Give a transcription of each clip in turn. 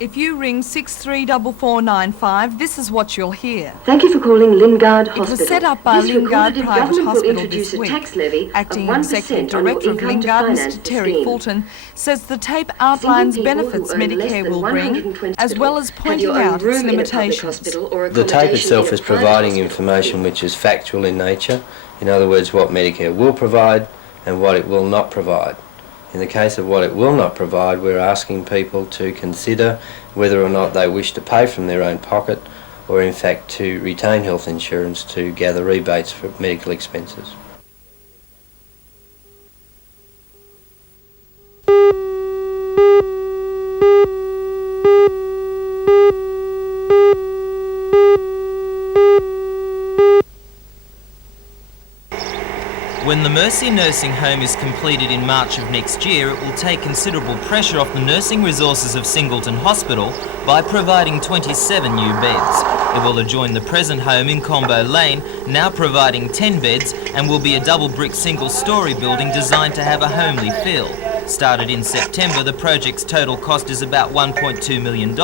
If you ring 634495, this is what you'll hear. Thank you for calling Lingard Hospital. It was set up by This Lingard recorded Private government will Hospital introduce this a week. tax levy Acting of 1% Executive on your Director of income to Lingard, finance Mr the Terry scheme. Fulton, says the tape outlines Single people benefits who earn less Medicare than will bring, 120 as well as have pointing your own out its room in a public limitations. hospital or The tape accommodation itself in a is private providing hospital. information which is factual in nature. In other words, what Medicare will provide and what it will not provide. In the case of what it will not provide, we're asking people to consider whether or not they wish to pay from their own pocket or in fact to retain health insurance to gather rebates for medical expenses. When the Mercy Nursing Home is completed in March of next year, it will take considerable pressure off the nursing resources of Singleton Hospital by providing 27 new beds. It will adjoin the present home in Combo Lane, now providing 10 beds, and will be a double brick single-storey building designed to have a homely feel. Started in September, the project's total cost is about $1.2 million,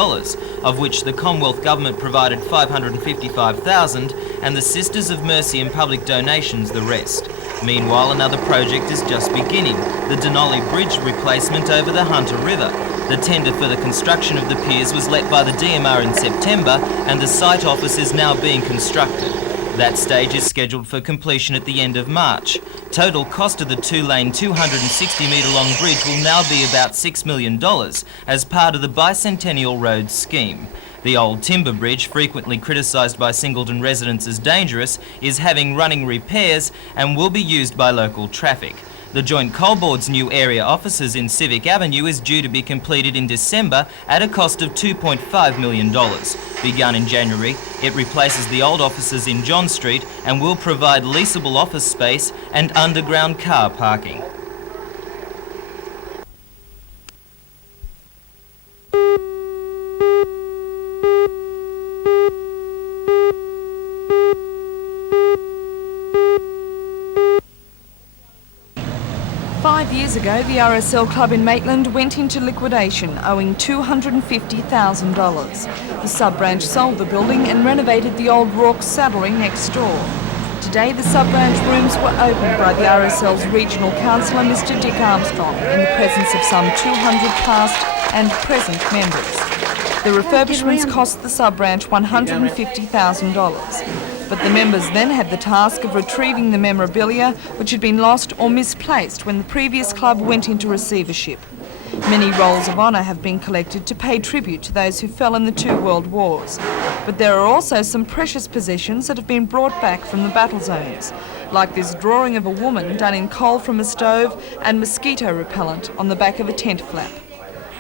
of which the Commonwealth Government provided $555,000 and the Sisters of Mercy and public donations the rest. Meanwhile, another project is just beginning, the Denali Bridge replacement over the Hunter River. The tender for the construction of the piers was let by the DMR in September, and the site office is now being constructed. That stage is scheduled for completion at the end of March. Total cost of the two-lane 260-metre-long bridge will now be about $6 million as part of the Bicentennial Road scheme. The old timber bridge, frequently criticised by Singleton residents as dangerous, is having running repairs and will be used by local traffic. The Joint Coal Board's new area offices in Civic Avenue is due to be completed in December at a cost of $2.5 million. Begun in January, it replaces the old offices in John Street and will provide leasable office space and underground car parking. Years ago, the RSL club in Maitland went into liquidation, owing $250,000. The sub-branch sold the building and renovated the old Rorke's saddlery next door. Today, the sub-branch rooms were opened by the RSL's regional councillor, Mr Dick Armstrong, in the presence of some 200 past and present members. The refurbishments cost the sub-branch $150,000. But the members then had the task of retrieving the memorabilia which had been lost or misplaced when the previous club went into receivership. Many rolls of honour have been collected to pay tribute to those who fell in the two world wars. But there are also some precious possessions that have been brought back from the battle zones, like this drawing of a woman done in coal from a stove and mosquito repellent on the back of a tent flap.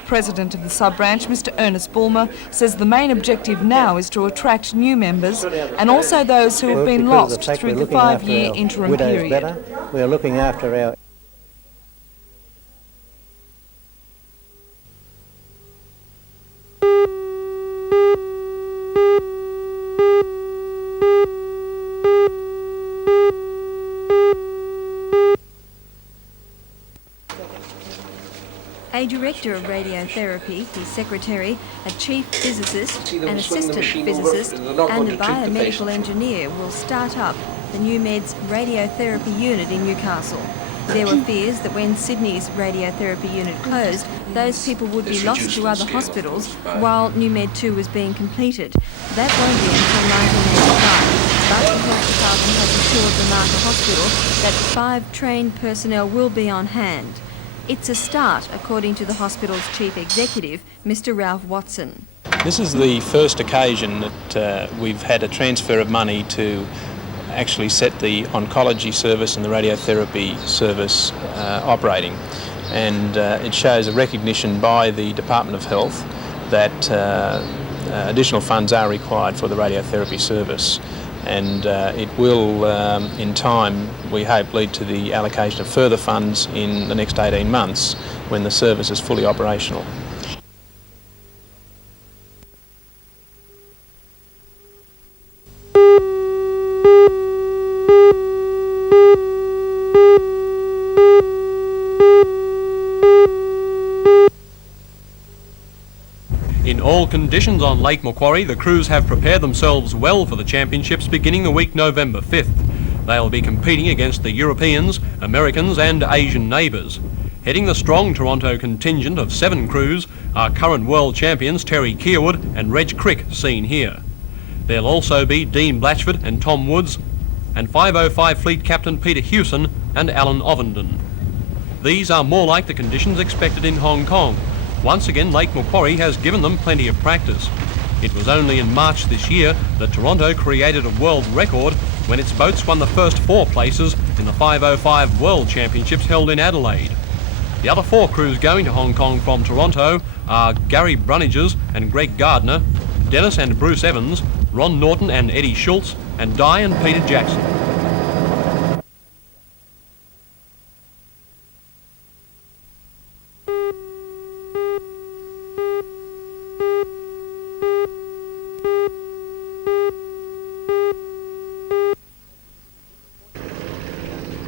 President of the sub-branch, Mr Ernest Bulmer, says the main objective now is to attract new members and also those who have been lost through the 5-year interim period. We are looking after our A director of radiotherapy, his secretary, a chief physicist, an assistant physicist and a biomedical engineer will start up the New Med's radiotherapy unit in Newcastle. There were fears that when Sydney's radiotherapy unit closed, those people would be lost to other hospitals while New Med 2 was being completed. That won't be until 1985, but the health department has assured the Marker Hospital that 5 trained personnel will be on hand. It's a start, according to the hospital's chief executive, Mr Ralph Watson. This is the first occasion that we've had a transfer of money to actually set the oncology service and the radiotherapy service operating. And it shows a recognition by the Department of Health that additional funds are required for the radiotherapy service. And it will, in time, we hope, lead to the allocation of further funds in the next 18 months when the service is fully operational. In all conditions on Lake Macquarie, the crews have prepared themselves well for the championships beginning the week November 5th. They'll be competing against the Europeans, Americans and Asian neighbours. Heading the strong Toronto contingent of 7 crews are current world champions Terry Kearwood and Reg Crick, seen here. There'll also be Dean Blatchford and Tom Woods, and 505 Fleet Captain Peter Hewson and Alan Ovenden. These are more like the conditions expected in Hong Kong. Once again, Lake Macquarie has given them plenty of practice. It was only in March this year that Toronto created a world record when its boats won the first 4 places in the 505 World Championships held in Adelaide. The other 4 crews going to Hong Kong from Toronto are Gary Bruniges and Greg Gardner, Dennis and Bruce Evans, Ron Norton and Eddie Schultz, and Di and Peter Jackson.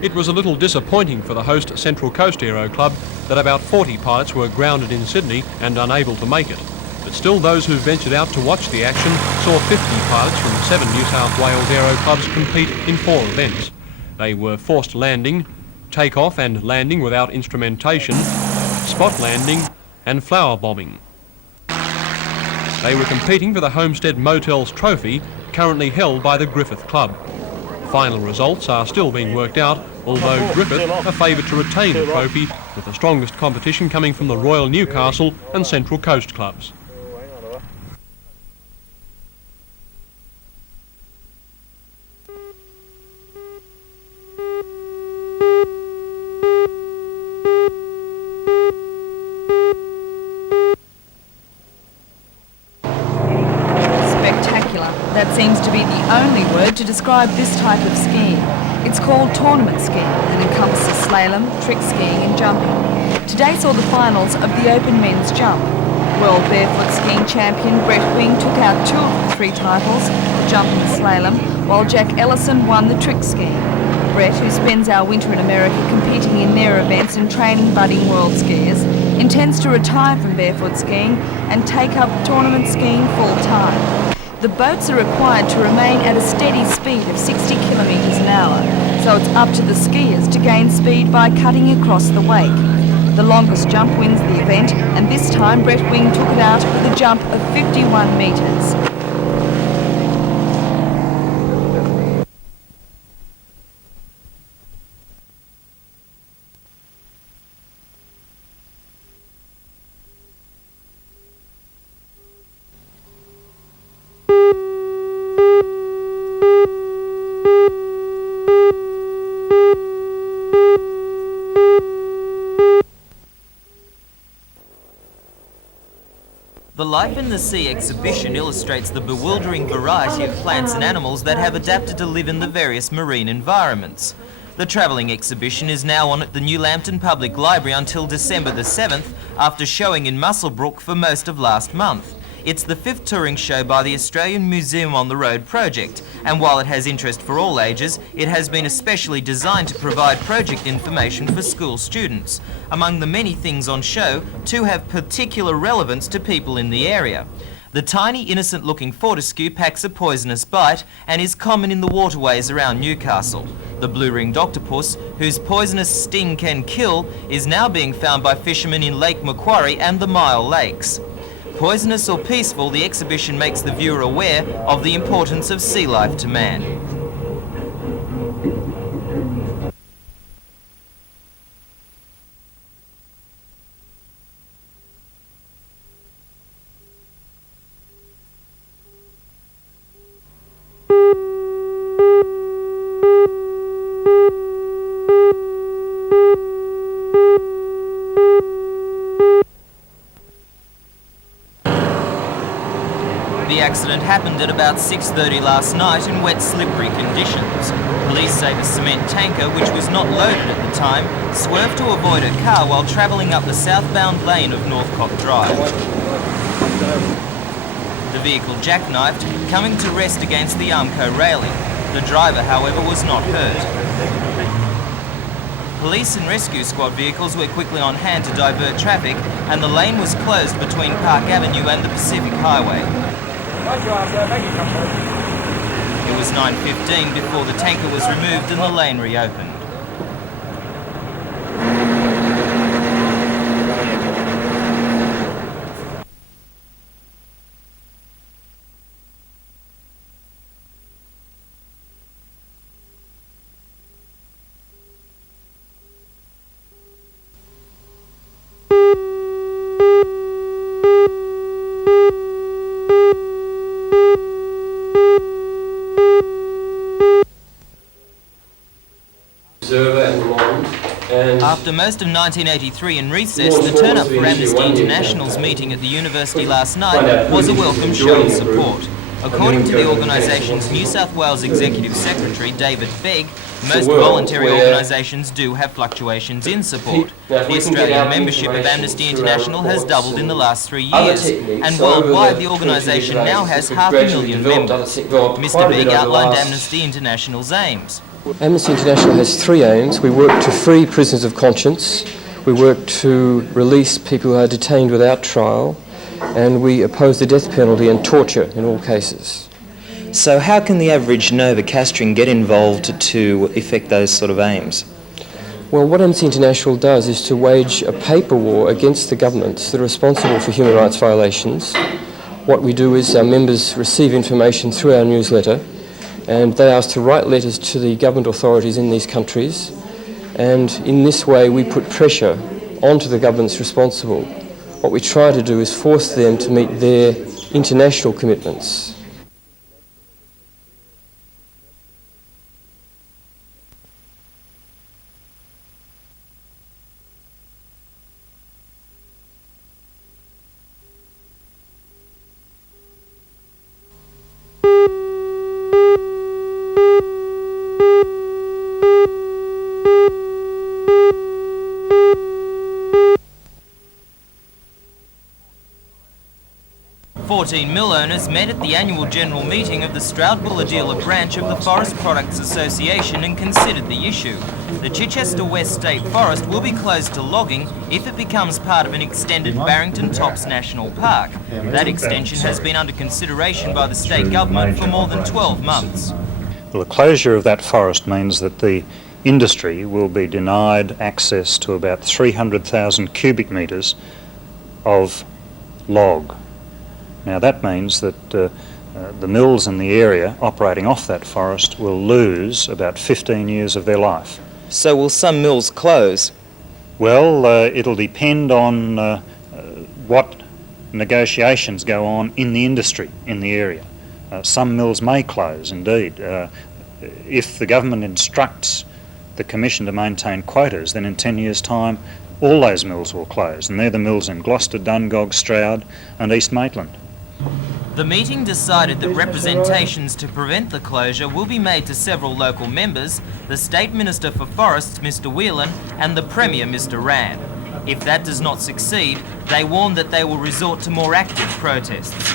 It was a little disappointing for the host Central Coast Aero Club that about 40 pilots were grounded in Sydney and unable to make it. But still, those who ventured out to watch the action saw 50 pilots from 7 New South Wales aero clubs compete in 4 events. They were forced landing, take-off and landing without instrumentation, spot landing and flower bombing. They were competing for the Homestead Motels Trophy, currently held by the Griffith Club. Final results are still being worked out, although Griffith are favoured to retain the trophy, with the strongest competition coming from the Royal Newcastle and Central Coast clubs. That seems to be the only word to describe this type of skiing. It's called tournament skiing and encompasses slalom, trick skiing and jumping. Today saw the finals of the Open Men's Jump. World Barefoot Skiing Champion Brett Wing took out 2 of the 3 titles, the jump and the slalom, while Jack Ellison won the trick skiing. Brett, who spends our winter in America competing in their events and training budding world skiers, intends to retire from barefoot skiing and take up tournament skiing full time. The boats are required to remain at a steady speed of 60 kilometres an hour, so it's up to the skiers to gain speed by cutting across the wake. The longest jump wins the event, and this time Brett Wing took it out with a jump of 51 metres. The Life in the Sea exhibition illustrates the bewildering variety of plants and animals that have adapted to live in the various marine environments. The travelling exhibition is now on at the New Lambton Public Library until December the 7th, after showing in Muswellbrook for most of last month. It's the 5th touring show by the Australian Museum on the Road project, and while it has interest for all ages, it has been especially designed to provide project information for school students. Among the many things on show, 2 have particular relevance to people in the area. The tiny, innocent-looking Fortescue packs a poisonous bite and is common in the waterways around Newcastle. The blue-ringed octopus, whose poisonous sting can kill, is now being found by fishermen in Lake Macquarie and the Mile Lakes. Poisonous or peaceful, the exhibition makes the viewer aware of the importance of sea life to man. The accident happened at about 6:30 last night in wet, slippery conditions. Police say the cement tanker, which was not loaded at the time, swerved to avoid a car while travelling up the southbound lane of Northcote Drive. The vehicle jackknifed, coming to rest against the Armco railing. The driver, however, was not hurt. Police and rescue squad vehicles were quickly on hand to divert traffic, and the lane was closed between Park Avenue and the Pacific Highway. It was 9:15 before the tanker was removed and the lane reopened. After most of 1983 in recess, the turn-up for Amnesty International's meeting at the university last night was a welcome show of support. According to the organisation's New South Wales Executive Secretary, David Begg, most voluntary organisations do have fluctuations in support. The Australian membership of Amnesty International has doubled in the last 3 years, and worldwide the organisation now has 500,000 members. Mr Begg outlined Amnesty International's aims. Amnesty International has three aims. We work to free prisoners of conscience, we work to release people who are detained without trial, and we oppose the death penalty and torture in all cases. So how can the average Novocastrian get involved to effect those sort of aims? Well, what Amnesty International does is to wage a paper war against the governments that are responsible for human rights violations. What we do is our members receive information through our newsletter, and they ask to write letters to the government authorities in these countries, and in this way we put pressure onto the governments responsible. What we try to do is force them to meet their international commitments. Mill owners met at the annual general meeting of the Stroud-Bulahdelah branch of the Forest Products Association and considered the issue. The Chichester West State Forest will be closed to logging if it becomes part of an extended Barrington Tops National Park. That extension has been under consideration by the state government for more than 12 months. Well, the closure of that forest means that the industry will be denied access to about 300,000 cubic metres of log. Now that means that the mills in the area operating off that forest will lose about 15 years of their life. So will some mills close? Well, it'll depend on what negotiations go on in the industry in the area. Some mills may close indeed. If the government instructs the Commission to maintain quotas, then in 10 years' time all those mills will close, and they're the mills in Gloucester, Dungog, Stroud and East Maitland. The meeting decided that representations to prevent the closure will be made to several local members, the State Minister for Forests, Mr Whelan, and the Premier, Mr Rann. If that does not succeed, they warn that they will resort to more active protests.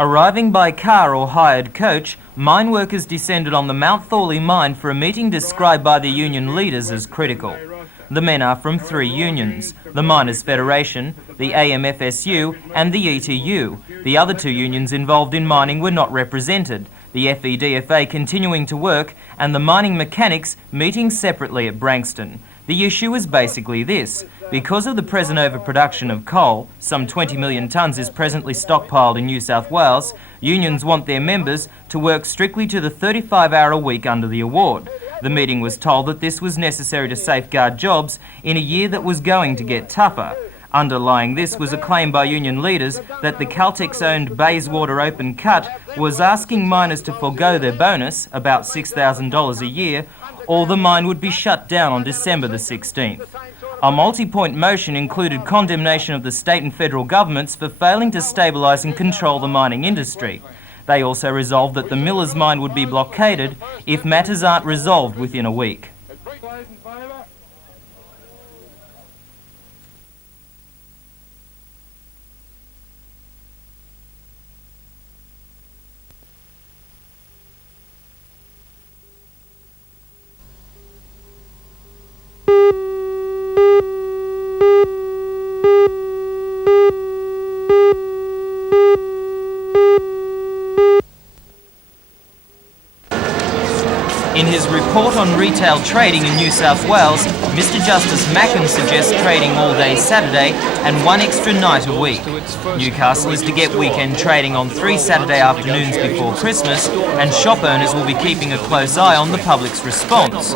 Arriving by car or hired coach, mine workers descended on the Mount Thorley mine for a meeting described by the union leaders as critical. The men are from three unions, the Miners' Federation, the AMFSU and the ETU. The other two unions involved in mining were not represented, the FEDFA continuing to work and the mining mechanics meeting separately at Branxton. The issue is basically this. Because of the present overproduction of coal, some 20 million tonnes is presently stockpiled in New South Wales, unions want their members to work strictly to the 35-hour a week under the award. The meeting was told that this was necessary to safeguard jobs in a year that was going to get tougher. Underlying this was a claim by union leaders that the Caltex-owned Bayswater Open Cut was asking miners to forego their bonus, about $6,000 a year, or the mine would be shut down on December the 16th. A multi-point motion included condemnation of the state and federal governments for failing to stabilise and control the mining industry. They also resolved that the Millers mine would be blockaded if matters aren't resolved within a week. In his report on retail trading in New South Wales, Mr Justice Mackin suggests trading all day Saturday and one extra night a week. Newcastle is to get weekend trading on 3 Saturday afternoons before Christmas, and shop owners will be keeping a close eye on the public's response.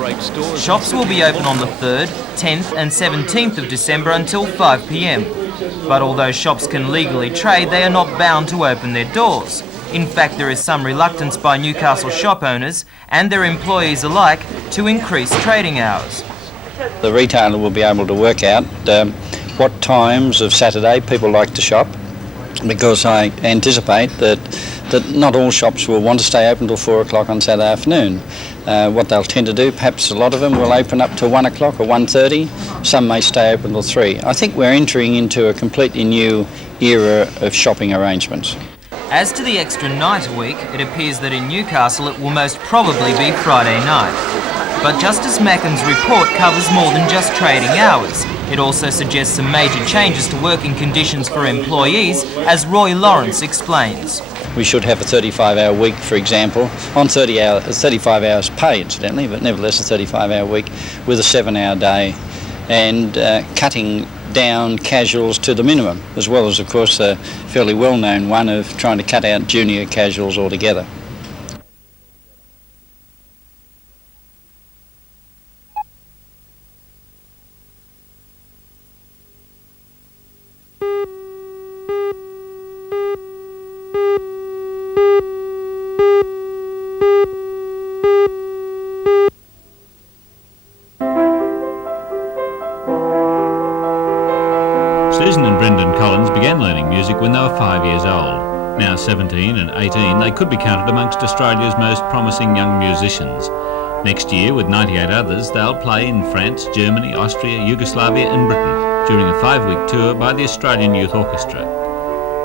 Shops will be open on the 3rd, 10th and 17th of December until 5 p.m. But although shops can legally trade, they are not bound to open their doors. In fact, there is some reluctance by Newcastle shop owners and their employees alike to increase trading hours. The retailer will be able to work out what times of Saturday people like to shop, because I anticipate that not all shops will want to stay open till 4 o'clock on Saturday afternoon. What they'll tend to do, perhaps a lot of them will open up till 1 o'clock or 1:30. Some may stay open till 3. I think we're entering into a completely new era of shopping arrangements. As to the extra night a week, it appears that in Newcastle it will most probably be Friday night. But Justice Mackin's report covers more than just trading hours. It also suggests some major changes to working conditions for employees, as Roy Lawrence explains. We should have a 35-hour week, for example, on 35 hours pay, incidentally, but nevertheless a 35-hour week with a 7-hour day, and cutting down casuals to the minimum, as well as, of course, a fairly well-known one of trying to cut out junior casuals altogether. Susan and Brendan Collins began learning music when they were 5 years old. Now 17 and 18, they could be counted amongst Australia's most promising young musicians. Next year, with 98 others, they'll play in France, Germany, Austria, Yugoslavia and Britain during a 5-week tour by the Australian Youth Orchestra.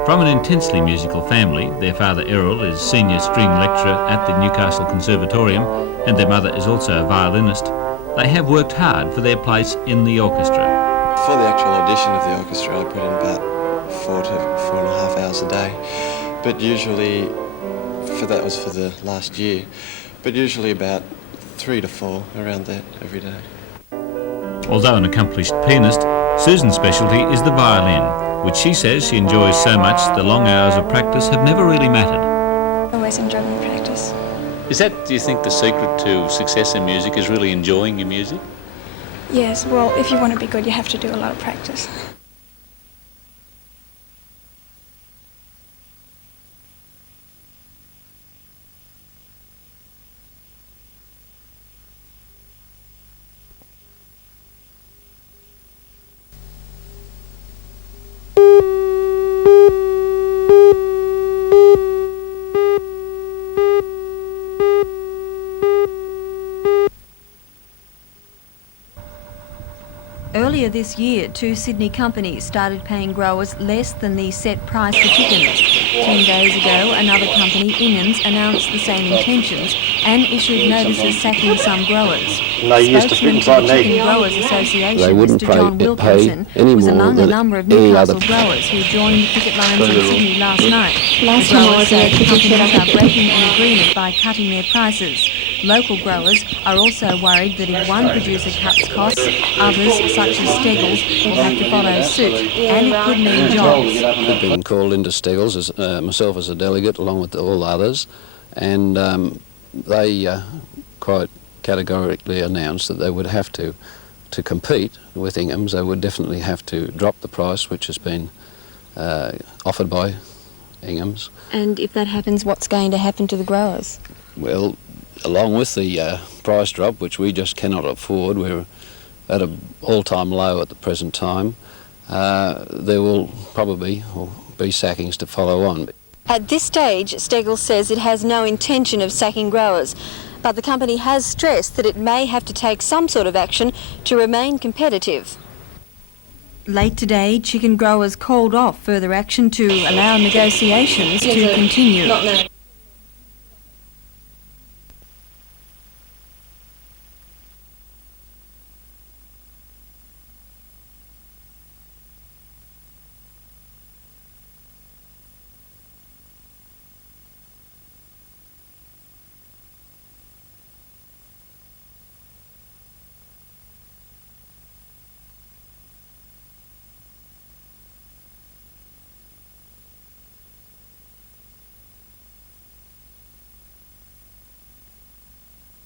From an intensely musical family, their father Errol is senior string lecturer at the Newcastle Conservatorium and their mother is also a violinist. They have worked hard for their place in the orchestra. For the actual audition of the orchestra, I put in about 4 to 4.5 hours a day, but usually, that was for the last year, but usually about 3 to 4, around that every day. Although an accomplished pianist, Susan's specialty is the violin, which she says she enjoys so much the long hours of practice have never really mattered. Always enjoy my practice. Is that, do you think, the secret to success in music, is really enjoying your music? Yes, well, if you want to be good, you have to do a lot of practice. Earlier this year, 2 Sydney companies started paying growers less than the set price for chickens. 10 days ago, another company, Inghams, announced the same intentions and issued notices sacking some growers. Spokesman to the Chicken Growers Association, Mr John Wilkinson, was among a number of Newcastle growers who joined picket lines in Sydney last night. The growers say the companies are breaking an agreement by cutting their prices. Local growers are also worried that if one producer cuts costs, others, such as Steggles, will have to follow suit, and it could mean jobs. I've been called into Steggles, myself as a delegate, along with all others, and they quite categorically announced that they would have to compete with Inghams. They would definitely have to drop the price which has been offered by Inghams. And if that happens, what's going to happen to the growers? Well, along with the price drop, which we just cannot afford, we're at an all-time low at the present time, there will probably be sackings to follow on. At this stage, Steggles says it has no intention of sacking growers, but the company has stressed that it may have to take some sort of action to remain competitive. Late today, chicken growers called off further action to allow negotiations to continue.